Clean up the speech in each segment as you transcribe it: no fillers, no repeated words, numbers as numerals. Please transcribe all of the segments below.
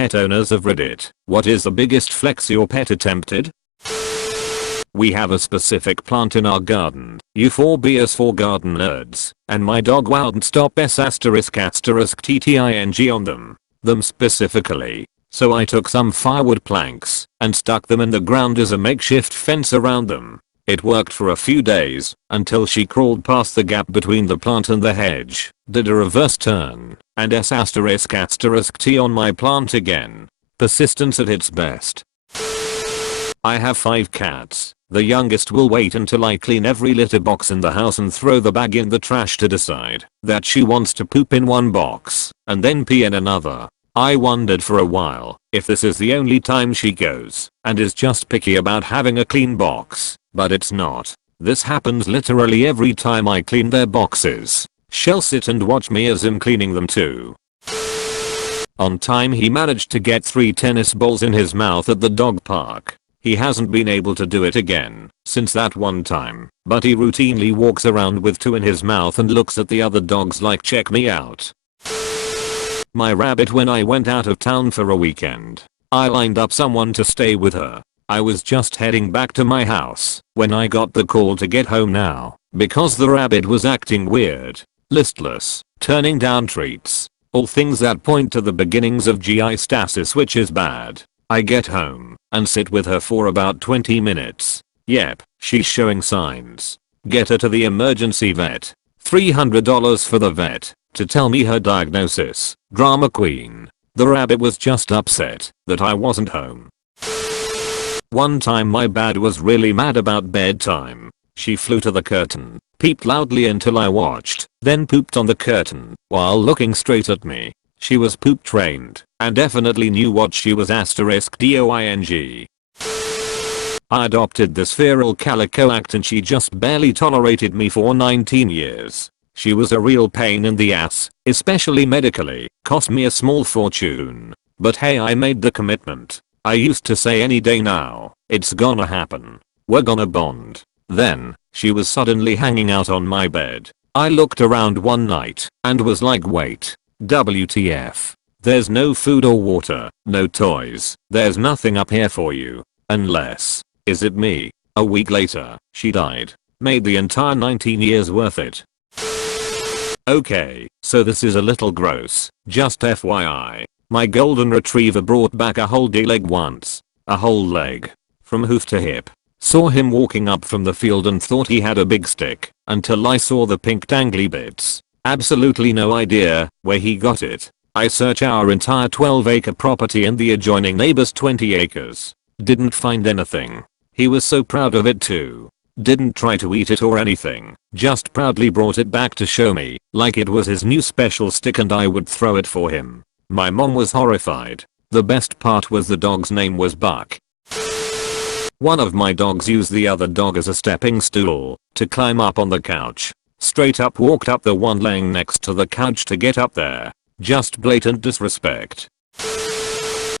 Pet owners of Reddit, what is the biggest flex your pet attempted? We have a specific plant in our garden, euphorbias for garden nerds, and my dog wouldn't stop **********************************************************************************************************************************************************************************************************************************************************ic So the ground is a makeshift fence around them. It worked for a few days, until she crawled past the gap between the plant and the hedge, did a reverse turn, and ********T on my plant again. Persistence at its best. I have 5 cats. The youngest will wait until I clean every litter box in the house and throw the bag in the trash to decide that she wants to poop in one box and then pee in another. I wondered for a while if this is the only time she goes and is just picky about having a clean box, but it's not. This happens literally every time I clean their boxes. She'll sit and watch me as I'm cleaning them too. On time he managed to get 3 tennis balls in his mouth at the dog park. He hasn't been able to do it again since that one time, but he routinely walks around with 2 in his mouth and looks at the other dogs like, check me out. My rabbit when I went out of town for a weekend. I lined up someone to stay with her. I was just heading back to my house when I got the call to get home now because the rabbit was acting weird, listless, turning down treats, all things that point to the beginnings of GI stasis, which is bad. I get home and sit with her for about 20 minutes. Yep, she's showing signs. Get her to the emergency vet. $300 for the vet to tell me her diagnosis. Drama queen. The rabbit was just upset that I wasn't home. One time my bat was really mad about bedtime. She flew to the curtain, peeped loudly until I watched, then pooped on the curtain while looking straight at me. She was poop trained and definitely knew what she was ***doing. I adopted this feral calico act and she just barely tolerated me for 19 years. She was a real pain in the ass, especially medically, cost me a small fortune. But hey, I made the commitment. I used to say any day now, it's gonna happen. We're gonna bond. Then, she was suddenly hanging out on my bed. I looked around one night and was like, wait, WTF. There's no food or water, no toys, there's nothing up here for you. Unless, is it me? A week later, she died. Made the entire 19 years worth it. Okay, so this is a little gross, just FYI. My golden retriever brought back a whole leg once. A whole leg. From hoof to hip. Saw him walking up from the field and thought he had a big stick, until I saw the pink dangly bits. Absolutely no idea where he got it. I searched our entire 12-acre property and the adjoining neighbor's 20 acres. Didn't find anything. He was so proud of it too. Didn't try to eat it or anything, just proudly brought it back to show me, like it was his new special stick and I would throw it for him. My mom was horrified. The best part was the dog's name was Buck. One of my dogs used the other dog as a stepping stool to climb up on the couch. Straight up walked up the one laying next to the couch to get up there. Just blatant disrespect.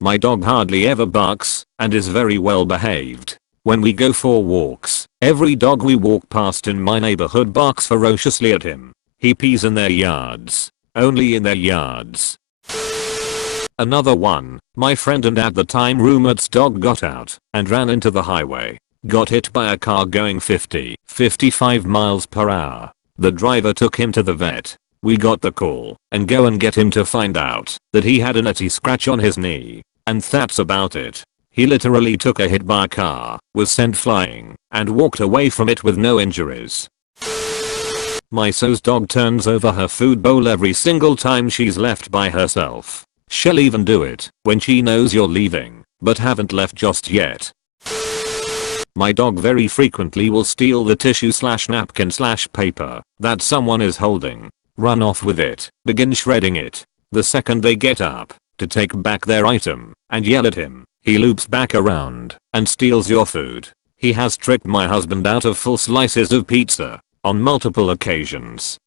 My dog hardly ever barks and is very well behaved. When we go for walks, every dog we walk past in my neighborhood barks ferociously at him. He pees in their yards. Only in their yards. Another one, my friend and at the time roommate's dog got out and ran into the highway. Got hit by a car going 55 miles per hour. The driver took him to the vet. We got the call and go and get him to find out that he had a nutty scratch on his knee. And that's about it. He literally took a hit by a car, was sent flying, and walked away from it with no injuries. My so's dog turns over her food bowl every single time she's left by herself. She'll even do it when she knows you're leaving, but haven't left just yet. My dog very frequently will steal the tissue/napkin/paper that someone is holding, run off with it, begin shredding it. The second they get up to take back their item and yell at him, he loops back around and steals your food. He has tricked my husband out of full slices of pizza on multiple occasions.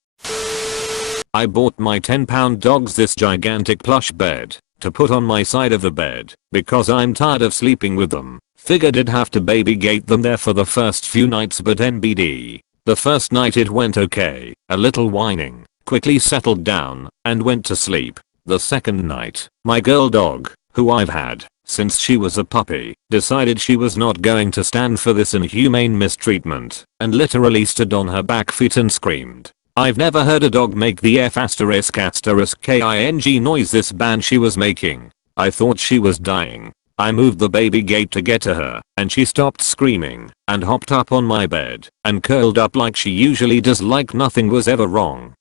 I bought my 10-pound dogs this gigantic plush bed to put on my side of the bed because I'm tired of sleeping with them. Figured I'd have to baby gate them there for the first few nights, but NBD. The first night it went okay, a little whining, quickly settled down and went to sleep. The second night, my girl dog, who I've had since she was a puppy, decided she was not going to stand for this inhumane mistreatment and literally stood on her back feet and screamed. I've never heard a dog make the F***king noise this bad she was making. I thought she was dying. I moved the baby gate to get to her and she stopped screaming and hopped up on my bed and curled up like she usually does, like nothing was ever wrong.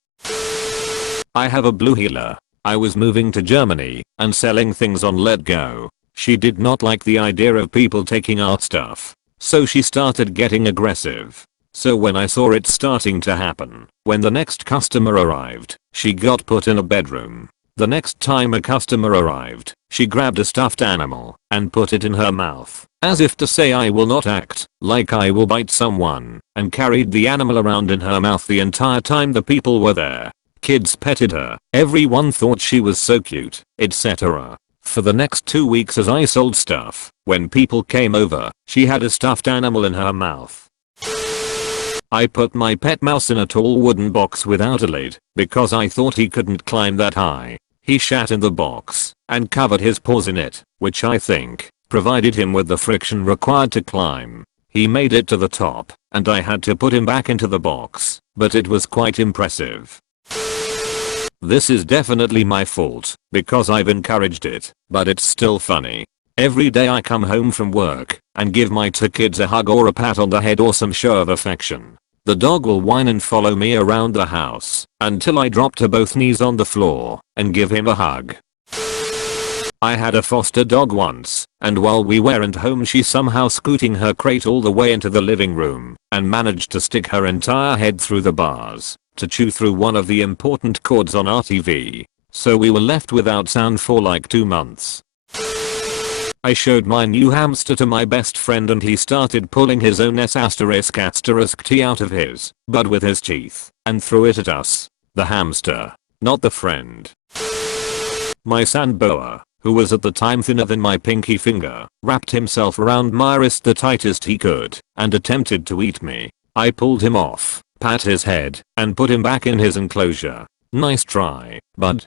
I have a blue heeler. I was moving to Germany and selling things on Letgo. She did not like the idea of people taking our stuff, so she started getting aggressive. So when I saw it starting to happen, when the next customer arrived, she got put in a bedroom. The next time a customer arrived, she grabbed a stuffed animal and put it in her mouth, as if to say I will not act like I will bite someone, and carried the animal around in her mouth the entire time the people were there. Kids petted her, everyone thought she was so cute, etc. For the next 2 weeks as I sold stuff, when people came over, she had a stuffed animal in her mouth. I put my pet mouse in a tall wooden box without a lid because I thought he couldn't climb that high. He shat in the box and covered his paws in it, which I think provided him with the friction required to climb. He made it to the top and I had to put him back into the box, but it was quite impressive. This is definitely my fault because I've encouraged it, but it's still funny. Every day I come home from work and give my two kids a hug or a pat on the head or some show of affection. The dog will whine and follow me around the house until I drop to both knees on the floor and give him a hug. I had a foster dog once, and while we weren't home she somehow scooting her crate all the way into the living room and managed to stick her entire head through the bars to chew through one of the important cords on our TV. So we were left without sound for like 2 months. I showed my new hamster to my best friend and he started pulling his own **T out of his bud with his teeth and threw it at us. The hamster, not the friend. My sand boa, who was at the time thinner than my pinky finger, wrapped himself around my wrist the tightest he could and attempted to eat me. I pulled him off, pat his head, and put him back in his enclosure. Nice try, bud.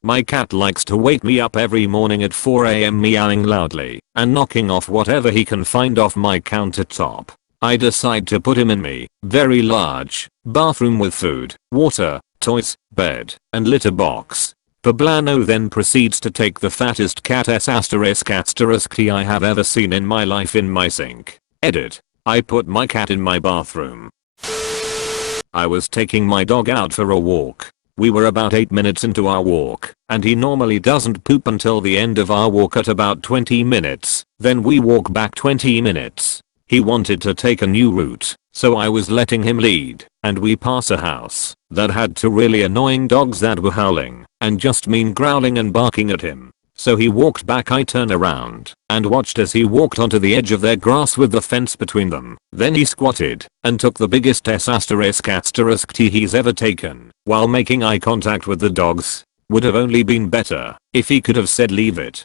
My cat likes to wake me up every morning at 4 AM meowing loudly and knocking off whatever he can find off my countertop. I decide to put him in me very large bathroom with food, water, toys, bed, and litter box. Poblano then proceeds to take the fattest cat *** I have ever seen in my life in my sink. Edit. I put my cat in my bathroom. I was taking my dog out for a walk. We were about 8 minutes into our walk, and he normally doesn't poop until the end of our walk at about 20 minutes. Then we walk back 20 minutes. He wanted to take a new route, so I was letting him lead, and we pass a house that had 2 really annoying dogs that were howling and just mean growling and barking at him. So he walked back. I turned around and watched as he walked onto the edge of their grass with the fence between them. Then he squatted and took the biggest *** he's ever taken while making eye contact with the dogs. Would have only been better if he could have said leave it.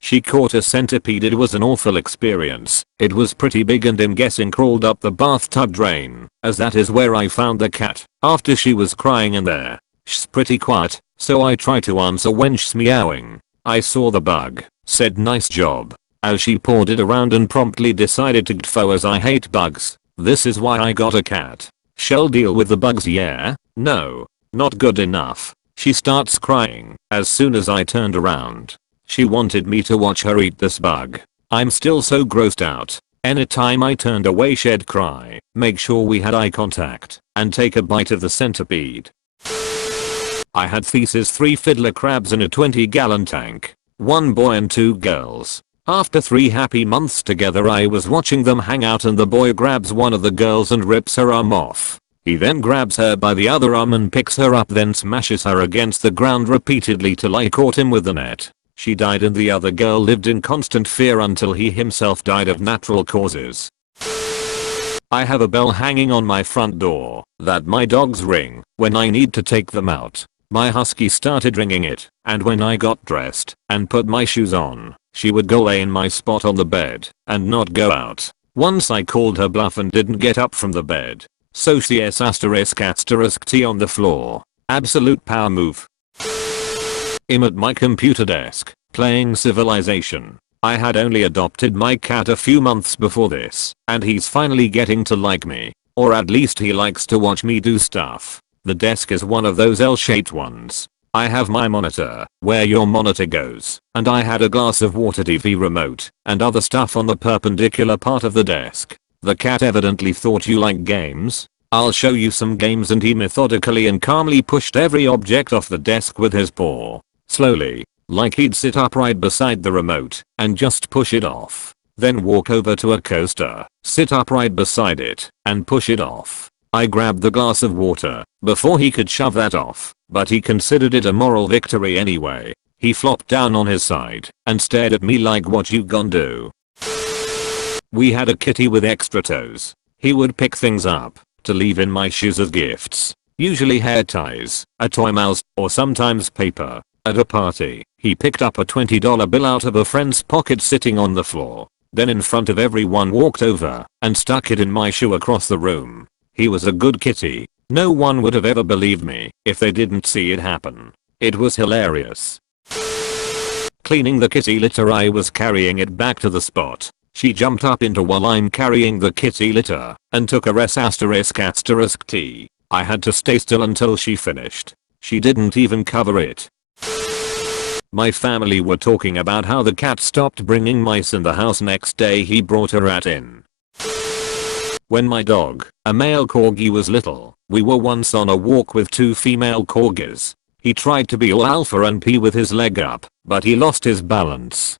She caught a centipede. It was an awful experience. It was pretty big and I'm guessing crawled up the bathtub drain, as that is where I found the cat after she was crying in there. She's pretty quiet, so I try to answer when she's meowing. I saw the bug, said nice job, as she pawed it around and promptly decided to gtfo as I hate bugs. This is why I got a cat. She'll deal with the bugs, yeah? No, not good enough. She starts crying as soon as I turned around. She wanted me to watch her eat this bug. I'm still so grossed out. Anytime I turned away she'd cry, make sure we had eye contact, and take a bite of the centipede. I had thesis 3 fiddler crabs in a 20-gallon tank. 1 boy and 2 girls. After 3 happy months together I was watching them hang out and the boy grabs one of the girls and rips her arm off. He then grabs her by the other arm and picks her up, then smashes her against the ground repeatedly till I caught him with the net. She died and the other girl lived in constant fear until he himself died of natural causes. I have a bell hanging on my front door that my dogs ring when I need to take them out. My husky started ringing it, and when I got dressed and put my shoes on, she would go lay in my spot on the bed and not go out. Once I called her bluff and didn't get up from the bed, so she ***t on the floor. Absolute power move. I'm at my computer desk, playing Civilization. I had only adopted my cat a few months before this, and he's finally getting to like me. Or at least he likes to watch me do stuff. The desk is one of those L-shaped ones. I have my monitor, where your monitor goes, and I had a glass of water, TV remote, and other stuff on the perpendicular part of the desk. The cat evidently thought you like games. I'll show you some games, and he methodically and calmly pushed every object off the desk with his paw. Slowly, like he'd sit upright beside the remote, and just push it off. Then walk over to a coaster, sit upright beside it, and push it off. I grabbed the glass of water before he could shove that off, but he considered it a moral victory anyway. He flopped down on his side and stared at me like, what you gon' do? We had a kitty with extra toes. He would pick things up to leave in my shoes as gifts. Usually hair ties, a toy mouse, or sometimes paper. At a party, he picked up a $20 bill out of a friend's pocket sitting on the floor. Then in front of everyone walked over and stuck it in my shoe across the room. He was a good kitty. No one would have ever believed me if they didn't see it happen. It was hilarious. Cleaning the kitty litter, I was carrying it back to the spot. She jumped up into while I'm carrying the kitty litter and took a ****T. I had to stay still until she finished. She didn't even cover it. My family were talking about how the cat stopped bringing mice in the house. Next day he brought a rat in. When my dog, a male corgi, was little, we were once on a walk with two female corgis. He tried to be all alpha and pee with his leg up, but he lost his balance.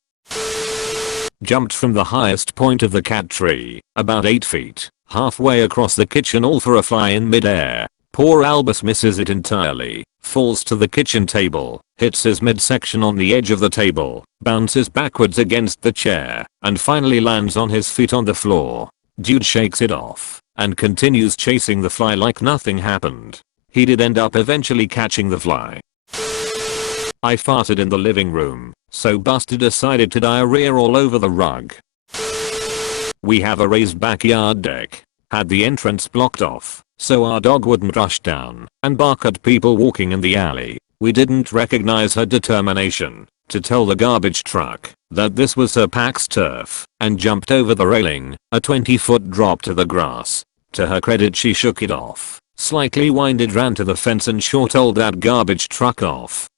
Jumped from the highest point of the cat tree, about 8 feet, halfway across the kitchen, all for a fly in midair. Poor Albus misses it entirely, falls to the kitchen table, hits his midsection on the edge of the table, bounces backwards against the chair, and finally lands on his feet on the floor. Dude shakes it off and continues chasing the fly like nothing happened. He did end up eventually catching the fly. I farted in the living room, so Buster decided to diarrhea all over the rug. We have a raised backyard deck. Had the entrance blocked off, so our dog wouldn't rush down and bark at people walking in the alley. We didn't recognize her determination to tell the garbage truck that this was her PAX turf, and jumped over the railing, a 20-foot drop to the grass. To her credit, she shook it off, slightly winded, ran to the fence, and short-rolled that garbage truck off.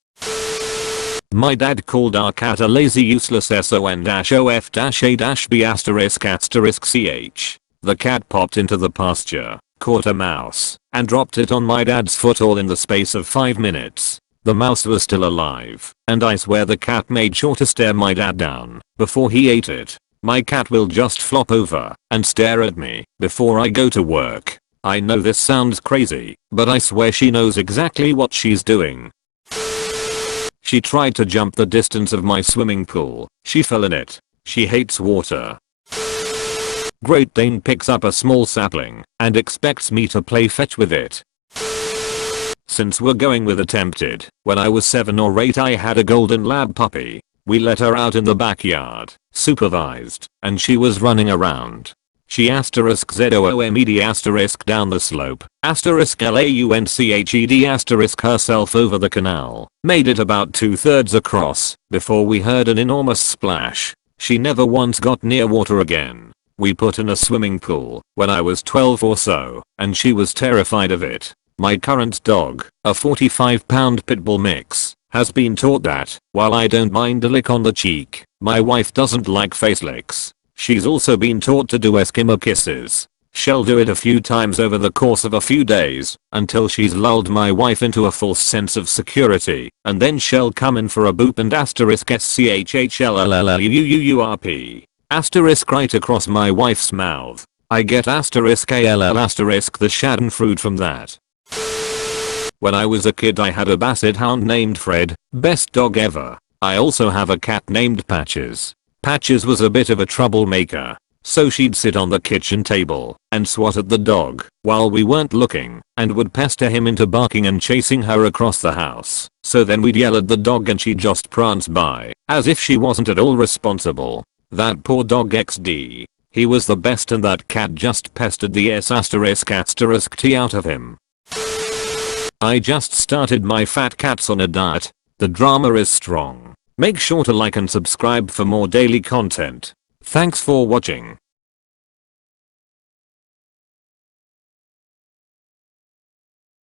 My dad called our cat a lazy, useless SON-OF-A-B*****CH. The cat popped into the pasture, caught a mouse, and dropped it on my dad's foot, all in the space of 5 minutes. The mouse was still alive, and I swear the cat made sure to stare my dad down before he ate it. My cat will just flop over and stare at me before I go to work. I know this sounds crazy, but I swear she knows exactly what she's doing. She tried to jump the distance of my swimming pool. She fell in it. She hates water. Great Dane picks up a small sapling and expects me to play fetch with it. Since we're going with attempted, when I was 7 or 8 I had a golden lab puppy. We let her out in the backyard, supervised, and she was running around. She ***ZOOMED* down the slope, ***LAUNCHED* herself over the canal, made it about 2/3 across, before we heard an enormous splash. She never once got near water again. We put in a swimming pool when I was 12 or so, and she was terrified of it. My current dog, a 45-pound pit bull mix, has been taught that, while I don't mind a lick on the cheek, my wife doesn't like face licks. She's also been taught to do Eskimo kisses. She'll do it a few times over the course of a few days, until she's lulled my wife into a false sense of security, and then she'll come in for a boop and ***SCHHLLLUUURP. Asterisk right across my wife's mouth. I get asterisk ALL asterisk the schadenfreude from that. When I was a kid I had a basset hound named Fred, best dog ever. I also have a cat named Patches. Patches was a bit of a troublemaker, so she'd sit on the kitchen table and swat at the dog while we weren't looking, and would pester him into barking and chasing her across the house. So then we'd yell at the dog and she'd just prance by, as if she wasn't at all responsible. That poor dog XD. He was the best, and that cat just pestered the ***T out of him. I just started my fat cats on a diet. The drama is strong. Make sure to like and subscribe for more daily content. Thanks for watching.